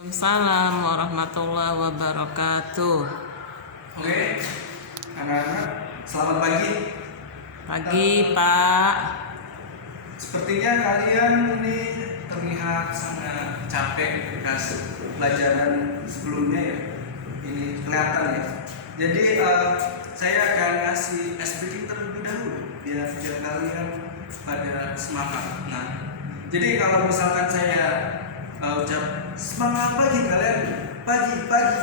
Assalamualaikum warahmatullahi wabarakatuh. Oke, anak-anak, selamat pagi. Pagi, Pak. Sepertinya kalian ini terlihat sangat capek atas pelajaran sebelumnya ya. Ini kelihatan ya. Jadi saya akan ngasih ice breaking terlebih dahulu biar kalian pada semangat. Nah, jadi kalau misalkan saya ucap semangat pagi, kalian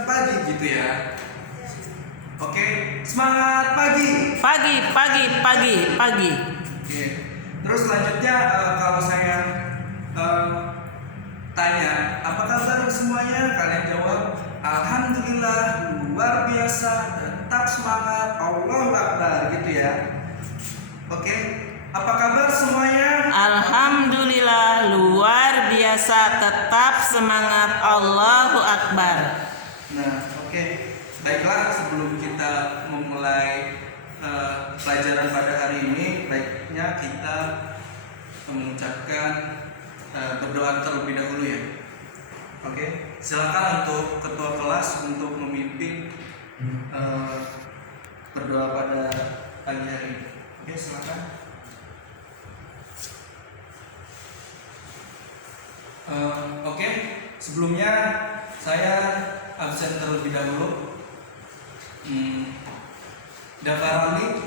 pagi gitu ya. Oke, semangat pagi. Pagi. Oke. Terus selanjutnya kalau saya tanya apa kabar semuanya, kalian jawab alhamdulillah, luar biasa, tetap semangat, Allahu Akbar gitu ya. Oke, apa kabar semuanya? Alhamdulillah, luar biasa, tetap semangat, Allahu Akbar. Nah, oke. Baiklah, sebelum kita memulai pelajaran pada hari ini, baiknya kita mengucapkan berdoa terlebih dahulu ya. Oke, silakan untuk ketua kelas untuk memimpin berdoa pada pagi hari ini. Oke, silakan. Oke, sebelumnya saya absen terlebih dahulu. Dafarali,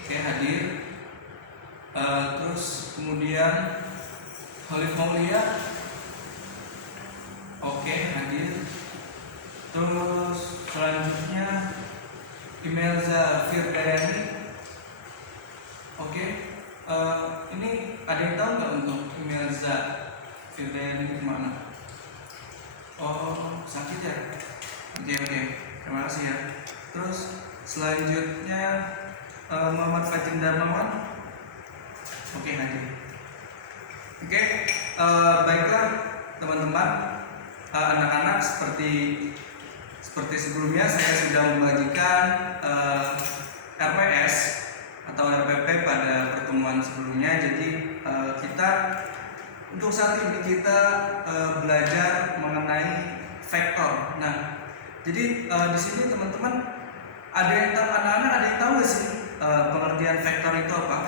oke, hadir. Terus kemudian Khalif Maulia, oke, hadir. Terus selanjutnya Imelza Firdayani, oke. Ini ada yang tahu nggak untuk Imelza Firdayani di mana? Oh, sakit ya? Oke. Terima kasih ya. Terus selanjutnya Muhammad Fajrin Darmawan, oke, hadir. Oke, baiklah teman-teman, anak-anak, seperti sebelumnya saya sudah membagikan RPS atau RPP pada pertemuan sebelumnya. Jadi kita untuk saat ini kita belajar mengenai vektor. Nah, jadi di sini teman-teman ada yang tahu, anak-anak ada yang tahu nggak sih pengertian vektor itu apa?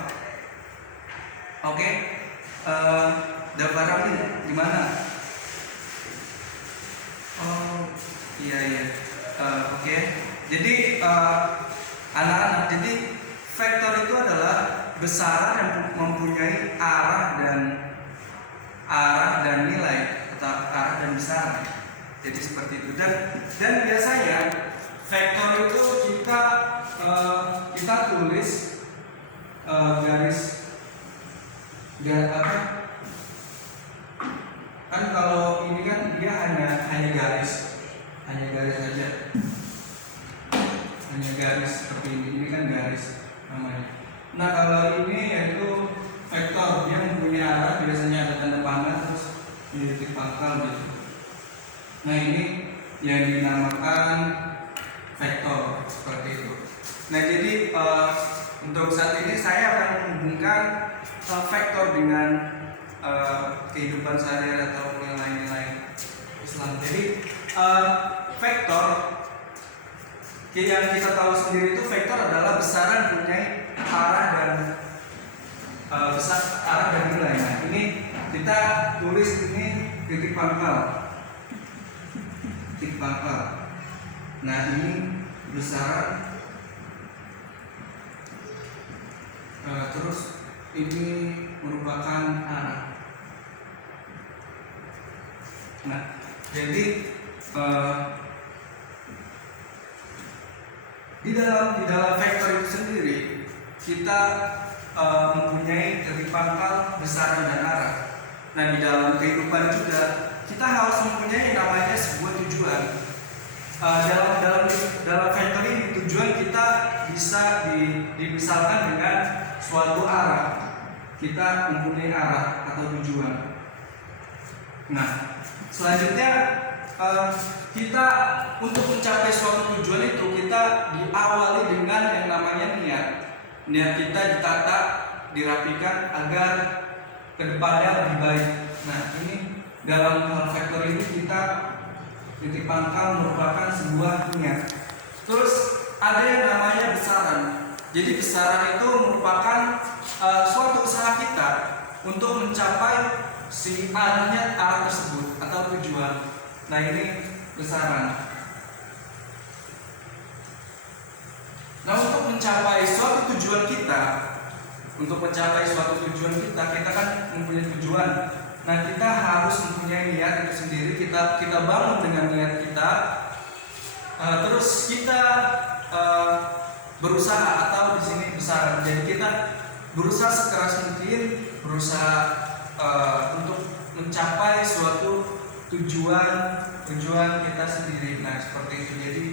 Oke, Dafarami gimana? Oh iya. Oke. Jadi anak-anak, jadi vektor itu adalah besaran yang mempunyai arah dan nilai atau arah dan besaran. Jadi seperti itu, dan biasanya vektor itu kita tulis garis kan kalau ini kan dia hanya garis saja, hanya garis seperti ini kan garis namanya. Nah, kalau ini yaitu vektor, dia mempunyai arah, biasanya ada tanda panah terus titik pangkal gitu. Nah, ini yang dinamakan vektor seperti itu. Nah, jadi untuk saat ini saya akan menghubungkan vektor dengan kehidupan sehari-hari atau nilai-nilai Islam. Jadi vektor yang kita tahu sendiri itu vektor adalah besaran punya arah dan nilai. Nah, ini kita tulis ini titik pangkal. Nah, ini besaran. Terus ini merupakan arah. Nah, jadi di dalam vektor itu sendiri kita mempunyai titik pangkal, besaran dan arah. Nah, di dalam kehidupan juga kita harus mempunyai namanya sebuah tujuan. Dalam vektor ini tujuan kita bisa dimisalkan dengan suatu arah. Kita mempunyai arah atau tujuan. Nah, selanjutnya kita untuk mencapai suatu tujuan itu kita diawali dengan yang namanya niat. Niat kita ditata dirapikan agar kedepannya lebih baik. Nah, ini dalam hal vektor ini kita titik pangkal merupakan sebuah niat. Terus ada yang namanya besaran. Jadi besaran itu merupakan suatu usaha kita untuk mencapai si arah tersebut atau tujuan. Nah, ini besaran. Nah, untuk mencapai suatu tujuan kita, kita kan mempunyai tujuan. Nah, kita harus mempunyai niat itu sendiri. Kita bangun dengan niat kita. Terus kita berusaha, atau di sini besaran. Jadi kita berusaha sekeras mungkin, untuk mencapai suatu tujuan kita sendiri. Nah, seperti itu. Jadi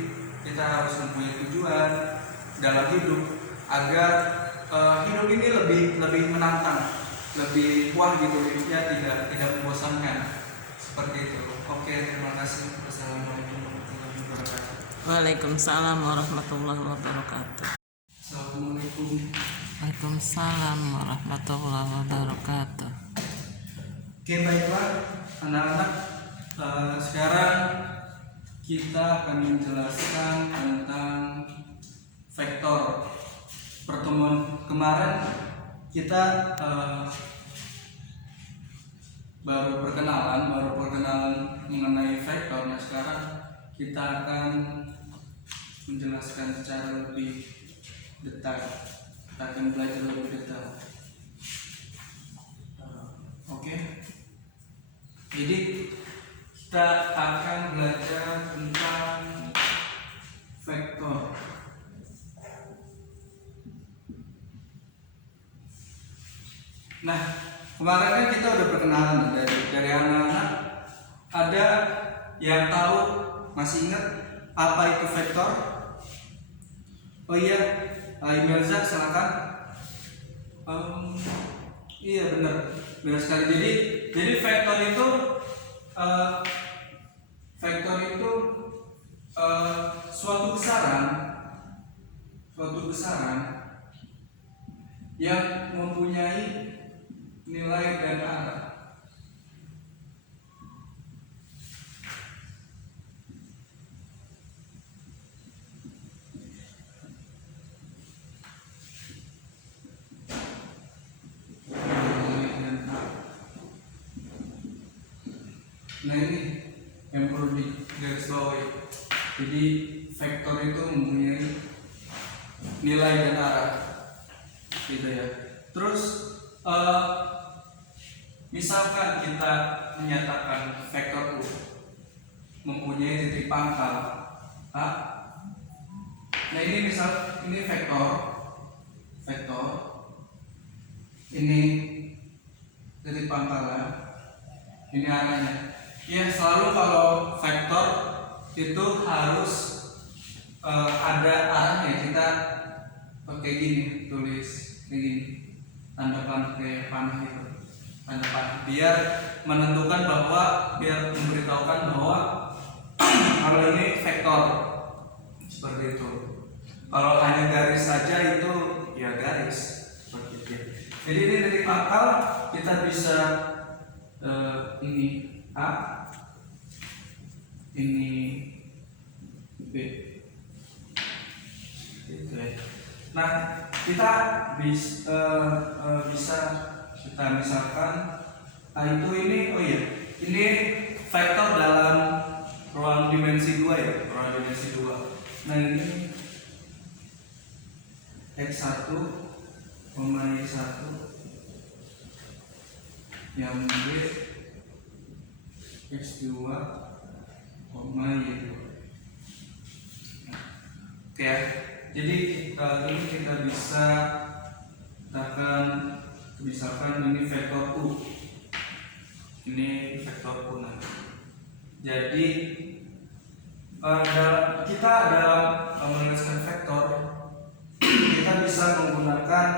kita harus mempunyai tujuan dalam hidup agar hidup ini lebih menantang, lebih wah gitu, hidupnya tidak membosankan. Seperti itu. Oke, terima kasih. Wassalamualaikum warahmatullahi wabarakatuh. Waalaikumsalam warahmatullahi wabarakatuh. Assalamualaikum. Waalaikumsalam warahmatullahi wabarakatuh. Oke, baiklah anak-anak, sekarang kita akan menjelaskan tentang vektor. Pertemuan kemarin kita baru perkenalan mengenai vektor. Nah, sekarang kita akan menjelaskan secara lebih detail. Kita akan belajar lebih detail. Oke. Jadi kita akan belajar tentang vektor. Nah, kemarin kan kita udah perkenalan dari anak-anak. Ada yang tahu, masih ingat apa itu vektor? Oh iya, Imelza silakan. Iya, benar sekali. Jadi vektor itu suatu besaran yang mempunyai nilai dan arah. Nah, ini yang perlu digarisbawahi. Jadi vektor itu mempunyai nilai dan arah, gitu ya. Terus misalkan kita menyatakan vektor U mempunyai titik pangkal A. Nah, ini vektor. Ini titik pangkalnya. Ini arahnya. Ya, selalu kalau vektor itu harus ada arahnya. Kita pakai gini, tulis kayak gini, tanda panah kayak panah itu, tanda panah, biar memberitahukan bahwa kalau ini vektor, seperti itu. Kalau hanya garis saja itu ya garis, seperti itu. Jadi ini titik pangkal, kita bisa ini A, ini B, gitu ya. Nah, kita bisa kita misalkan A itu ini, ini vektor dalam ruang dimensi 2 ya, Nah, ini X1, Y1, yang B X2, Y2. Oke ya. Jadi ini kita bisa katakan misalkan ini vektor U. Ini vektor U nanti. Jadi kita dalam menuliskan vektor kita bisa menggunakan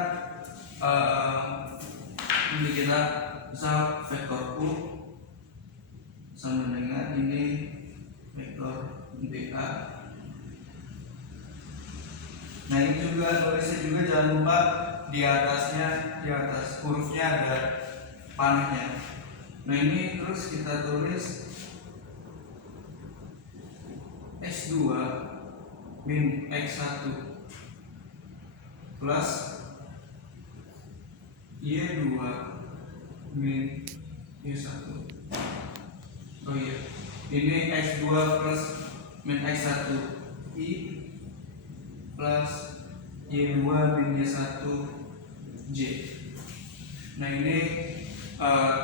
ini, kita bisa vektor U sama dengan ini vektor BA. Nah, ini juga tulisnya juga jangan lupa di atasnya, di atas hurufnya ada panahnya. Nah ini terus kita tulis X2 min X1 plus Y2 min Y1. Oh iya, ini X2 plus min X1 I plus Y2 min Y1 J. Nah ini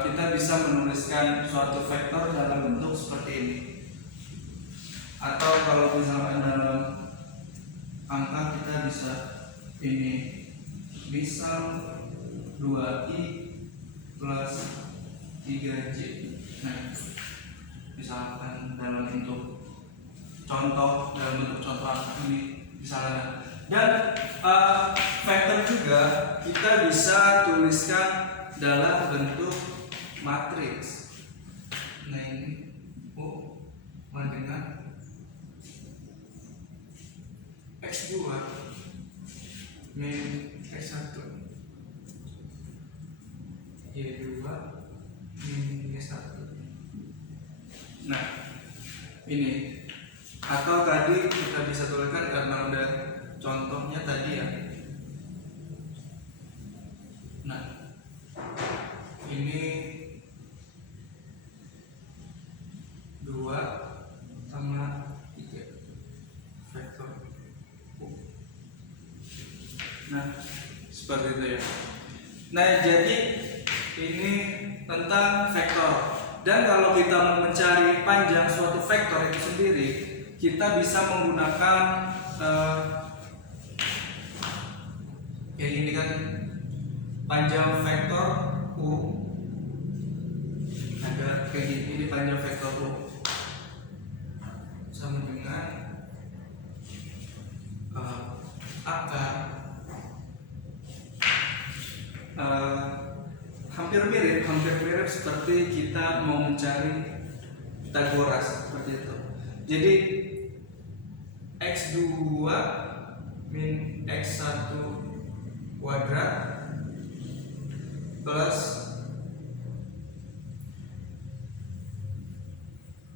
kita bisa menuliskan suatu vektor dalam bentuk seperti ini. Atau kalau misalkan dalam angka kita bisa ini misal 2i plus 3j. Nah, misalkan dalam bentuk contoh, dalam bentuk contoh angka ini misalnya. Dan vektor juga kita bisa tuliskan dalam bentuk matriks. Nah ini dengan X2 min X1 Y2 min Y1. Nah ini, atau tadi kita bisa tuliskan karena udah contohnya tadi ya. Nah ini 2 sama 3 vektor. Nah seperti itu ya. Nah jadi ini tentang vektor. Dan kalau kita mau mencari panjang suatu vektor itu sendiri, kita bisa menggunakan kayak ini kan, panjang vektor U ada kayak gini. Ini panjang vektor U sama dengan akar hampir mirip seperti kita mau mencari Pitagoras seperti itu. Jadi X2 min X1 kuadrat plus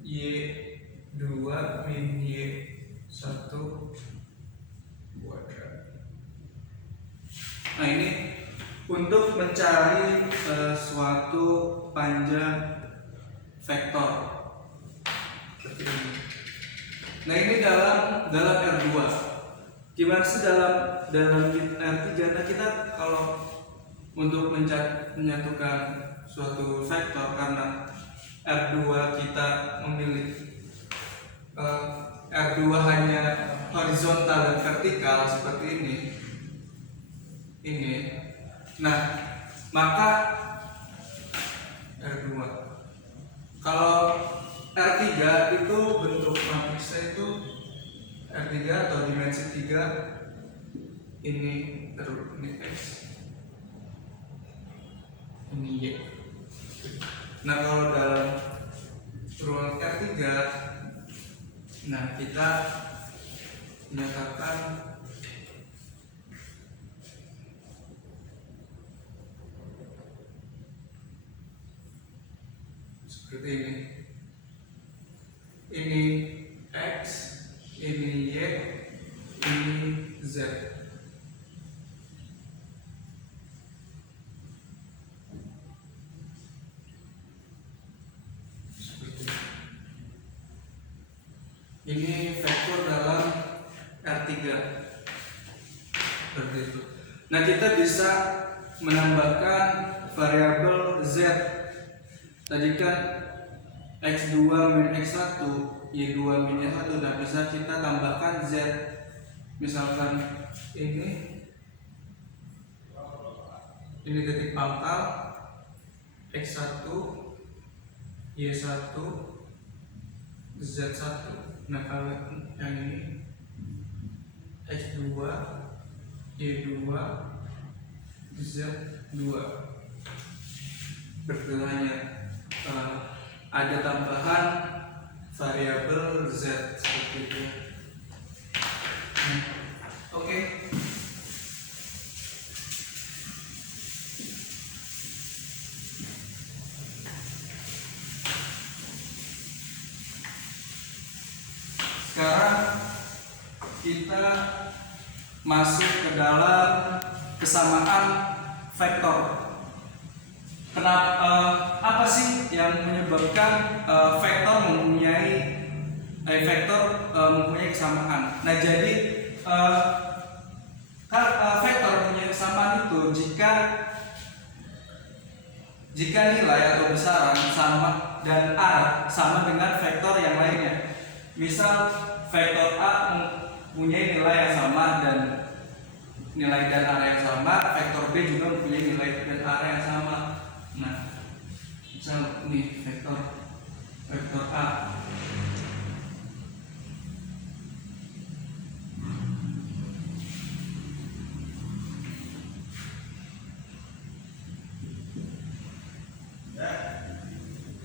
Y2 min Y1 kuadrat. Nah ini untuk mencari suatu panjang vektor seperti ini. Nah ini dalam R2. Gimana sih dalam R3? Nah kita kalau untuk menyatukan suatu vektor, karena R2 kita memilih R2 hanya horizontal dan vertikal seperti ini. Nah maka R2, kalau R3 itu bentuk matriksnya itu R3 atau dimensi 3, ini X, ini Y. Nah kalau dalam ruang R3, nah kita menyatakan seperti ini X, ini Y, ini Z. Seperti ini vektor dalam R3 seperti itu. Nah kita bisa menambahkan variabel Z. Tadi kan X2 min X1, Y2 min Y1, dan bisa kita tambahkan Z. Misalkan ini titik pangkal X1, Y1, Z1. Nah kalau yang ini X2, Y2, Z2. Berarti ada tambahan variabel Z seperti itu. Oke. masuk ke dalam kesamaan vektor. Kenapa? Apa sih yang menyebabkan vektor mempunyai kesamaan? Nah, jadi vektor mempunyai kesamaan itu jika nilai atau besaran sama dan arah sama dengan vektor yang lainnya. Misal vektor A mempunyai nilai yang sama dan nilai dan arah yang sama, vektor B juga mempunyai nilai dan arah yang sama. Nah, misal ini vektor A.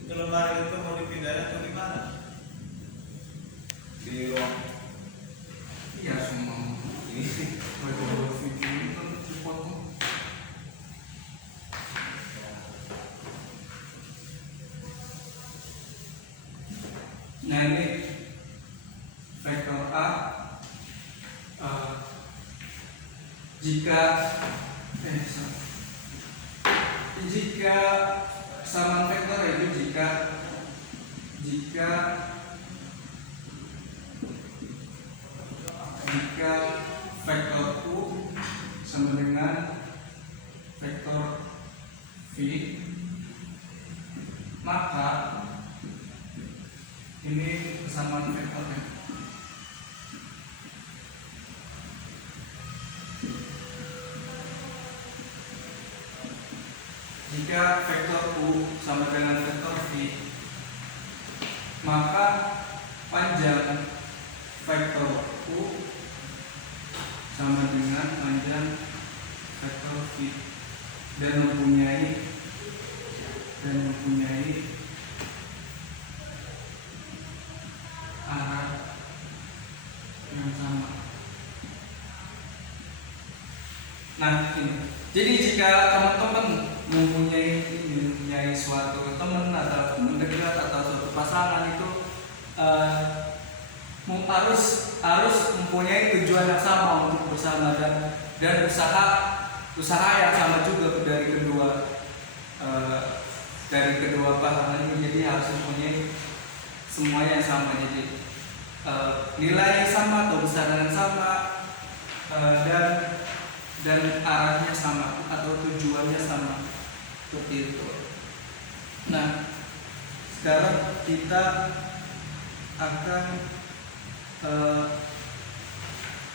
Itu lemari itu mau dipindahin atau di mana? Di ruang Iya, semua ini video ini kan dipotong. Nah, ini vektor A jika kesamaan vektor itu jika vektor U sama dengan vektor V, maka ini kesamaan vektornya. Jika vektor U sama dengan vektor V, maka panjang vektor U sama dengan panjang vektor V dan mempunyai arah yang sama. Nah, ini. Jadi jika teman-teman mempunyai suatu teman atau teman dekat atau suatu pasangan itu harus mempunyai tujuan yang sama untuk bersama dan usaha yang sama juga dari kedua pasangan ini. Jadi harus mempunyai semuanya yang sama, jadi nilai yang sama atau besaran yang sama dan arahnya sama atau tujuannya sama, seperti itu. Nah, sekarang kita akan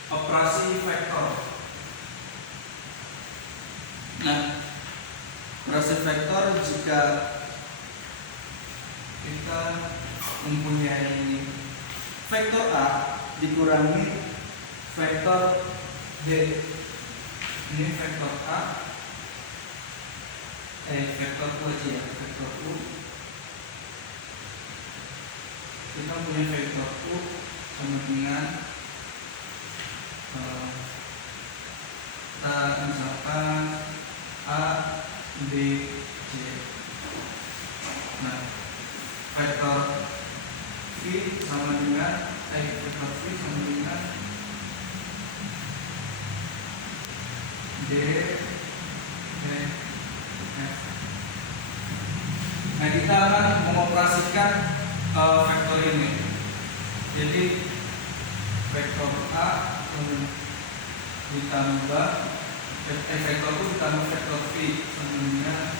operasi vektor. Nah, operasi vektor jika kita mempunyai vektor A dikurangi vektor D. Ini vektor A, vektor U aja ya, vektor U. Kita punya vektor U sama dengan kita misalkan A, B, C. Nah, vektor V sama dengan vektor V sama dengan D, E, F. Nah, kita akan mengoperasikan vektor ini. Jadi vektor A ditambah vektor U ditambah vektor V sama dengan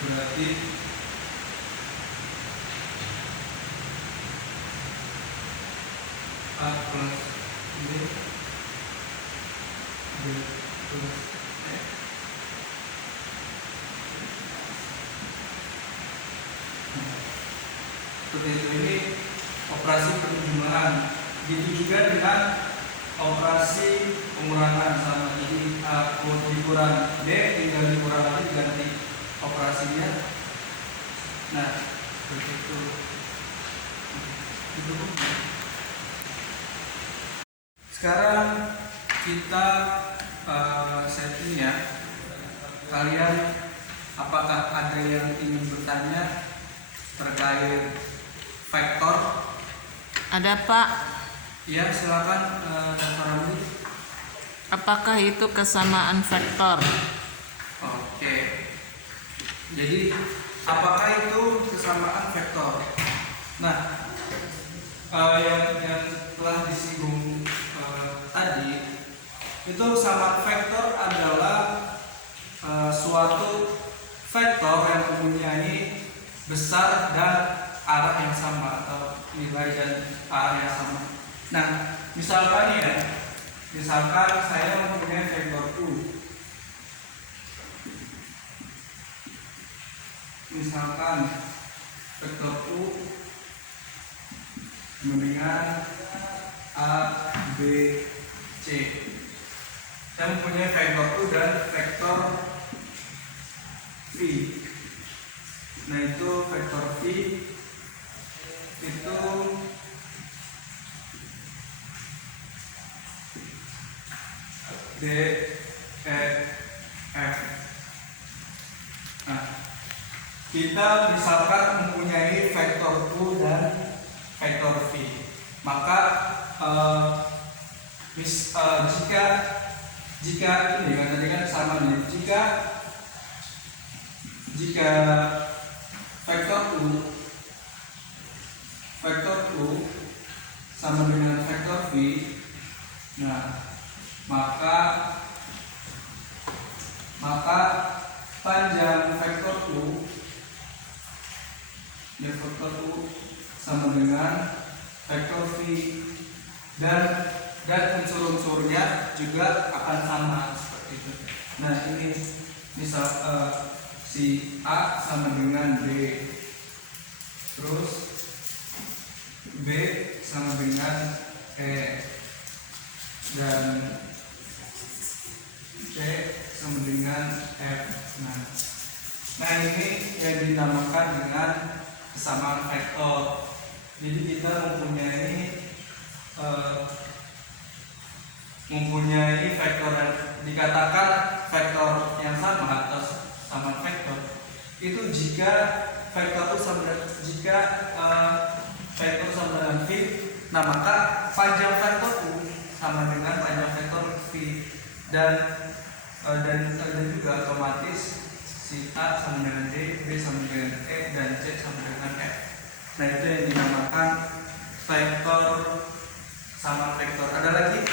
berarti A plus B plus E. Seperti itu, ini operasi penjumlahan. Begitu juga dengan operasi pengurangan sama. Jadi A dikurang D tinggal dikurang lagi ganti operasinya. Nah, seperti itu. Sekarang kita setting ya. Kalian apakah ada yang ingin bertanya terkait vektor? Ada Pak. Ya, silakan Dr. Ramli. Apakah itu kesamaan vektor? Oke. Jadi, apakah itu kesamaan vektor? Nah, yang telah disinggung tadi, itu kesamaan vektor adalah suatu vektor yang mempunyai besar dan arah yang sama atau nilai dan arah yang sama. Nah, misalkan saya mempunyai vektor U. Misalkan vektor U dengan A, B, C. Saya mempunyai vektor U dan vektor V. Nah, itu vektor V itu D, E, F. Nah, kita misalkan mempunyai vektor U dan vektor V, maka jika ini kan tadi kan sama nih, jika vektor U sama dengan vektor V, nah maka panjang vektor U sama dengan vektor V dan unsur-unsurnya juga akan sama seperti itu. Nah, ini misal si A sama dengan B, terus B sama dengan E, dan C sama dengan F. Nah, ini yang dinamakan dengan kesamaan vektor. Jadi kita mempunyai vektor yang dikatakan vektor yang sama atau sama vektor itu jika vektor itu vektor sama dengan V. Nah, maka panjang vektor U sama dengan panjang vektor V dan juga otomatis si A sama dengan D, B sama dengan E, dan C sama dengan F. Nah, itu yang dinamakan vektor sama vektor. Ada lagi?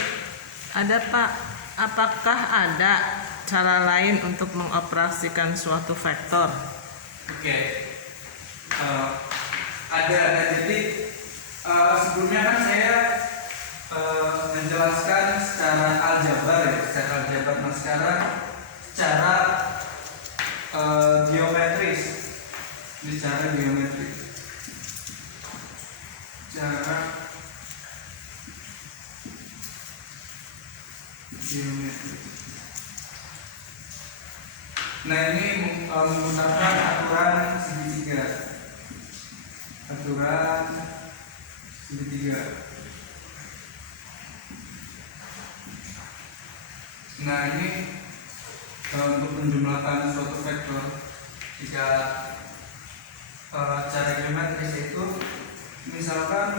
Ada, Pak. Apakah ada cara lain untuk mengoperasikan suatu vektor? Oke. Ada. Jadi sebelumnya kan saya menjelaskan secara aljabar ya, Nah, sekarang secara geometris. Bicara geometris. Nah, ini menggunakan aturan segitiga. Nah, ini untuk menjumlahkan suatu vektor, jika cara geometris itu misalkan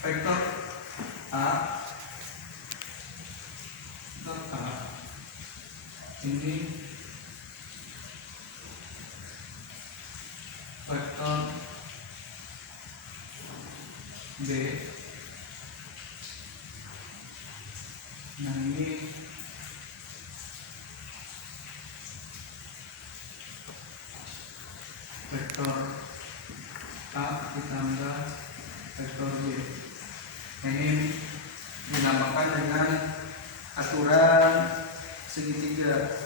vektor A ini vektor B. Nah, ini vektor A ditambah vektor B. Nah, ini dinamakan dengan aturan segitiga.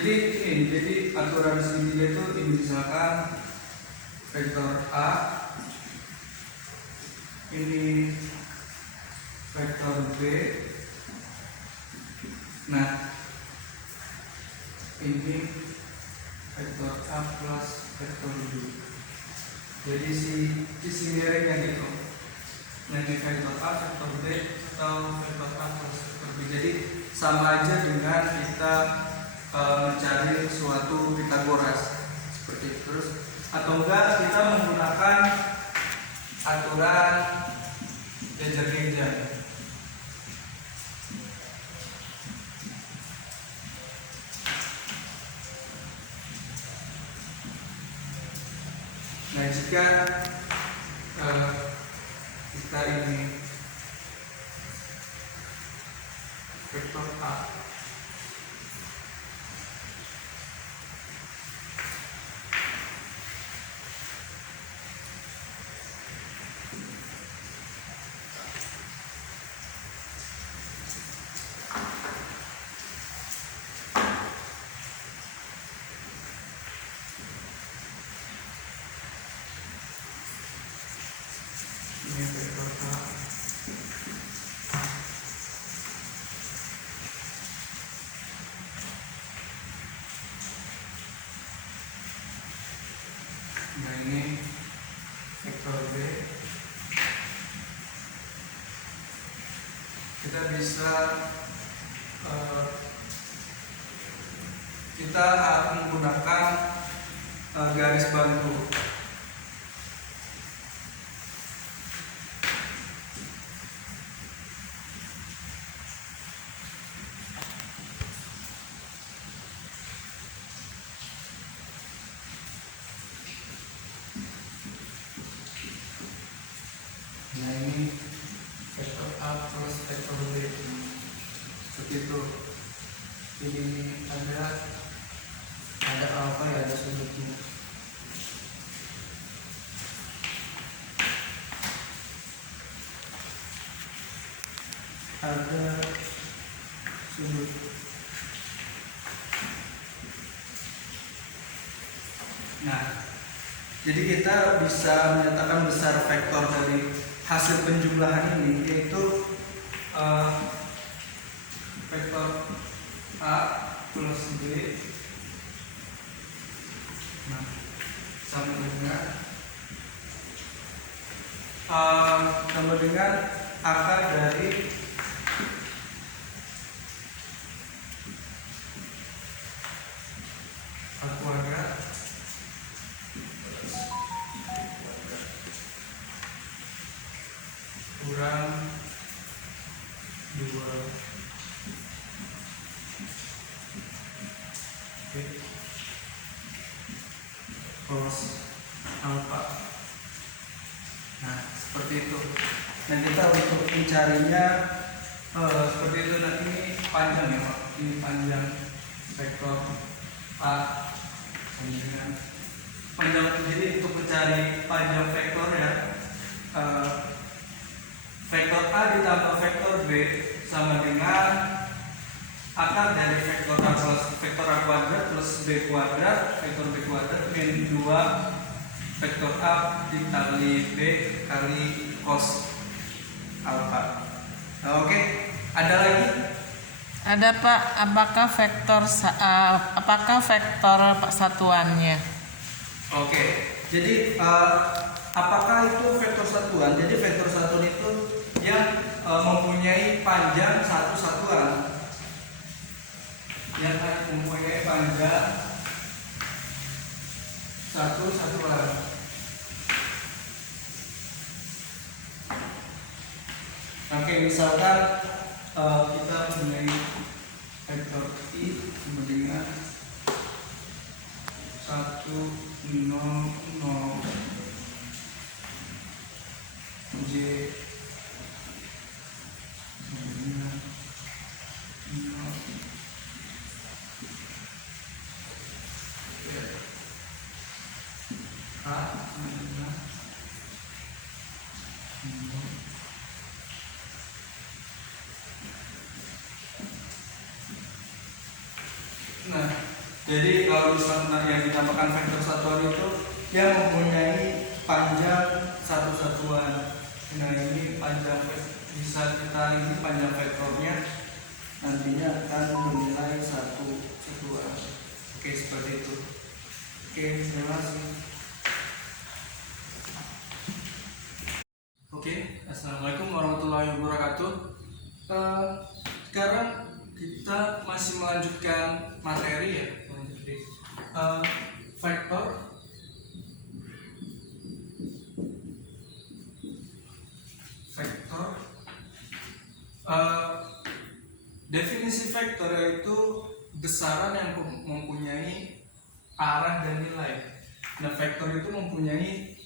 Jadi aturan segitiga itu ini, misalkan vektor A ini vektor B. Nah, ini vektor A plus vektor B. Jadi sisi miringnya gitu. Nah, ini vektor A, vektor B, atau vektor A plus vektor B. Jadi sama aja dengan kita mencari suatu Pitagoras seperti itu. Terus atau enggak kita menggunakan aturan Legendre. Nah, jika kita ini vektor A ini vektor A nah ini vektor B, kita bisa kita akan menggunakan garis bantu. Nah ini vektor A plus vektor B seperti itu. Jadi ada apa ya, ada sudutnya. Ada sudut. Nah, jadi kita bisa menyatakan besar vektor dari hasil penjumlahan ini, yaitu vektor A plus B sama dengan akar dari A kuadrat kurang 2 cos alfa. Nah, seperti itu. Nah, kita untuk mencarinya seperti itu. Nah, ini panjang ya Pak. Ini panjang vektor A dengan panjang. Jadi untuk mencari panjang vektor ya, vektor A ditambah vektor B sama dengan akar dari vektor A plus vektor A kuadrat plus B kuadrat vektor B kuadrat min 2 vektor A dikali B kali cos alfa. Nah, oke. Ada lagi? Ada Pak, apakah vektor satuannya? Oke. Jadi apakah itu vektor satuan? Jadi vektor satuan itu yang mempunyai panjang satu satuan. Yang mempunyai panjang satu satuan. Oke, misalkan kita mempunyai vektor I sama dengan 1 0 0 J sama dengan 0 A sama dengan 0. Nah, jadi kalau misalnya yang dinamakan vektor satuan itu yang mempunyai panjang satu satuan. Nah, ini panjang bisa kita ini panjang vektornya nantinya akan bernilai satu satuan. Oke, seperti itu. Oke, terima kasih. Oke, assalamualaikum warahmatullahi wabarakatuh. sekarang kita masih melanjutkan materi ya, vektor. Definisi vektor yaitu besaran yang mempunyai arah dan nilai. Nah, vektor itu mempunyai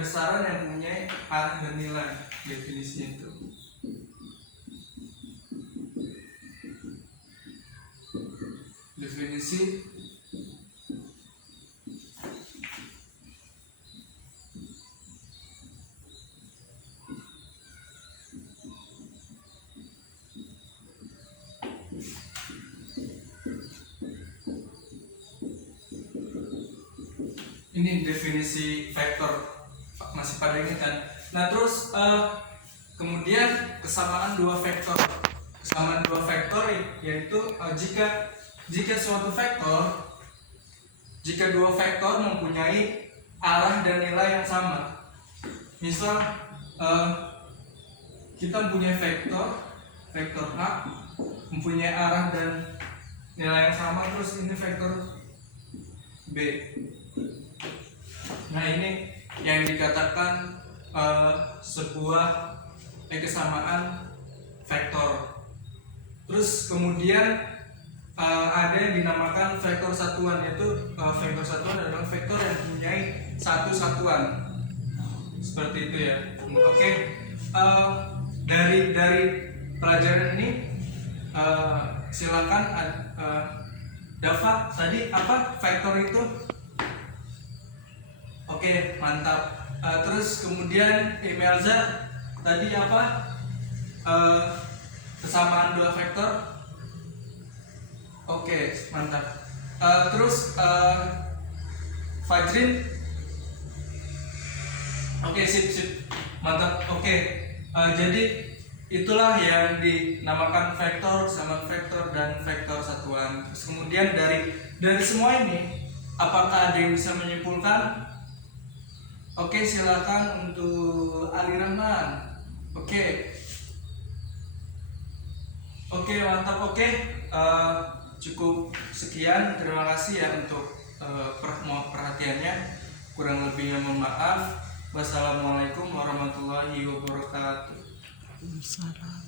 besaran yang mempunyai arah dan nilai. Definisinya itu. Definisi ini definisi vektor, masih pada ini kan. Nah, terus kemudian kesamaan dua vektor. Kesamaan dua vektor yaitu jika suatu vektor, jika dua vektor mempunyai arah dan nilai yang sama. Misal kita mempunyai vektor A mempunyai arah dan nilai yang sama, terus ini vektor B. Nah, ini yang dikatakan sebuah kesamaan vektor. Terus kemudian ada yang dinamakan vektor satuan, yaitu vektor satuan adalah vektor yang mempunyai satu satuan. Seperti itu ya. Oke. Dari pelajaran ini silakan Dava, tadi apa vektor itu? Oke, mantap. Terus kemudian Imelza tadi apa? Kesamaan dua vektor. Oke, mantap. Terus Fajrin. Oke, sip. Mantap. Oke. Jadi itulah yang dinamakan vektor, kesamaan vektor dan vektor satuan. Terus kemudian dari semua ini, apakah ada yang bisa menyimpulkan? Oke, silakan untuk Ali Rahman. Oke, mantap. Oke, cukup sekian. Terima kasih ya untuk perhatiannya. Kurang lebihnya mohon maaf. Wassalamualaikum warahmatullahi wabarakatuh. Salam.